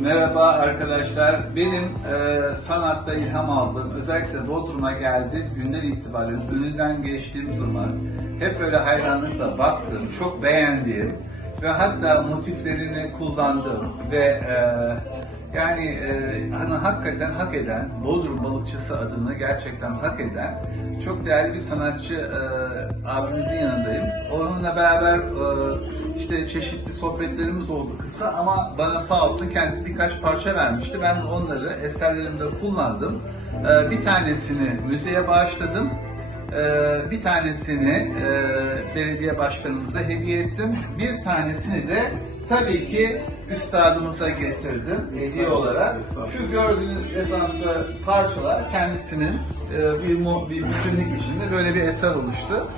Merhaba arkadaşlar. Benim e, sanatta ilham aldığım, özellikle Bodrum'a geldiğim günden itibaren önünden geçtiğim zaman hep böyle hayranlıkla baktığım, çok beğendiğim ve hatta motiflerini kullandığım ve e, yani e, hani hakikaten hak eden, Bodrum balıkçısı adını gerçekten hak eden çok değerli bir sanatçı e, abimizin yanındayım. Onunla beraber e, işte çeşitli sohbetlerimiz oldu kısa ama bana sağ olsun kendisi birkaç parça vermişti. Ben onları eserlerimde kullandım. E, bir tanesini müzeye bağışladım. E, bir tanesini e, belediye başkanımıza hediye ettim. Bir tanesini de tabii ki üstadımıza getirdim hediye olarak. Şu gördüğünüz esanslı parçalar kendisinin e, bir, mu- bir bütünlük içinde böyle bir eser oluştu.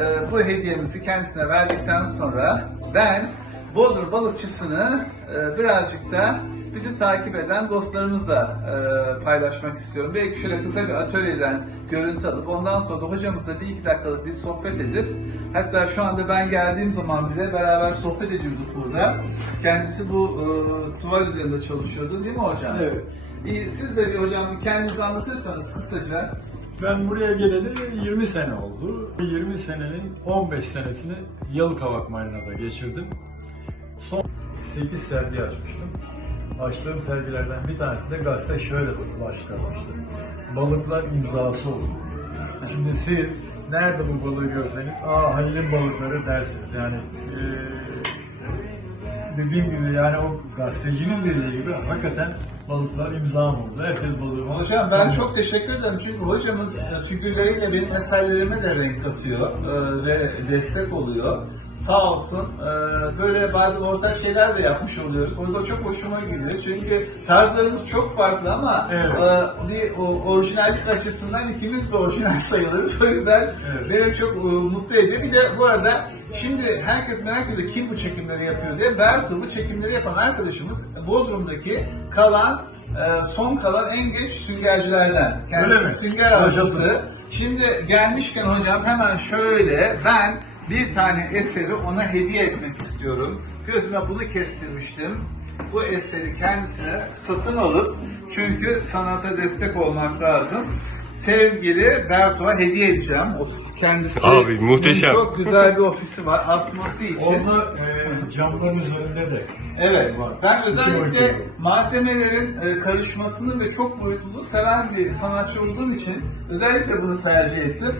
E, bu hediyemizi kendisine verdikten sonra ben Bodrum balıkçısını e, birazcık da bizi takip eden dostlarımızla e, paylaşmak istiyorum. Belki şöyle kısa bir atölyeden görüntü alıp ondan sonra da hocamızla bir iki dakikalık bir sohbet edip hatta şu anda ben geldiğim zaman bile beraber sohbet ediyorduk burada. Kendisi bu e, tuval üzerinde çalışıyordu değil mi hocam? Evet. İyi, siz de bir hocam kendinizi anlatırsanız kısaca. Ben buraya geleli 20 sene oldu. 20 senenin 15 senesini Yalıkavak Marina'da geçirdim. Son 8 sergi açmıştım. Açtığım sergilerden bir tanesi de gazete şöyle başlık atmıştı. Balıklar imzası olur. Şimdi siz nerede bu balığı görseniz, aa Halil'in balıkları dersiniz. Yani eee dediğim gibi yani o gazetecinin dediği gibi hakikaten balıklar imza oldu. Herkes balığı Hocam ben çok teşekkür ederim çünkü hocamız e, figürleriyle benim eserlerime de renk katıyor e, ve destek oluyor. Sağ olsun e, böyle bazı ortak şeyler de yapmış oluyoruz. O da çok hoşuma gidiyor çünkü tarzlarımız çok farklı ama Evet. e, bir o, orijinallik açısından ikimiz de orijinal sayılırız. O yüzden Evet. beni çok e, mutlu ediyor. Bir de bu arada şimdi herkes merak ediyor kim bu çekimleri yapıyor diye. Bertu bu çekimleri yapan arkadaşımız Bodrum'daki kalan e, son kalan en genç süngercilerden. Kendisi Öyle mi? sünger avcısı. Hocası. Şimdi gelmişken hocam hemen şöyle ben bir tane eseri ona hediye etmek istiyorum. Gözüme bunu kestirmiştim. Bu eseri kendisine satın alıp çünkü sanata destek olmak lazım. Sevgili Bertu'a hediye edeceğim. O kendisi Abi, muhteşem. Çok güzel bir ofisi var asması için. Orada e, camların üzerinde de Evet. var. Ben özellikle malzemelerin e, karışmasını ve çok boyutluluğu seven bir sanatçı olduğum için özellikle bunu tercih ettim.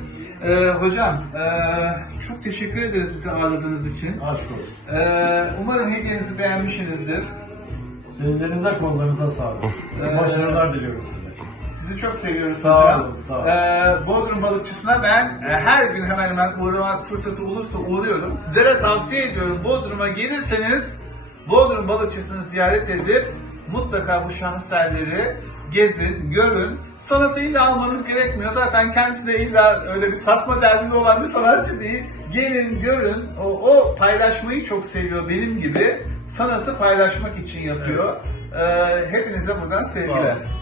E, hocam e, çok teşekkür ederiz bizi ağırladığınız için. aşk olsun. E, umarım hediyenizi beğenmişsinizdir. Ellerinize kollarınıza sağlık. Ee, Başarılar diliyoruz size. Sizi çok seviyoruz Sağ olun, sağ olun. E, Bodrum balıkçısına ben e, her gün hemen hemen uğramak fırsatı olursa uğruyorum. Sizlere tavsiye ediyorum Bodrum'a gelirseniz Bodrum balıkçısını ziyaret edip mutlaka bu şaheserleri gezin, görün. Sanatı illa almanız gerekmiyor. Zaten kendisi de illa öyle bir satma derdinde olan bir sanatçı değil. Gelin, görün. O, o paylaşmayı çok seviyor benim gibi. Sanatı paylaşmak için yapıyor. Ee, hepinize buradan sevgiler. olun.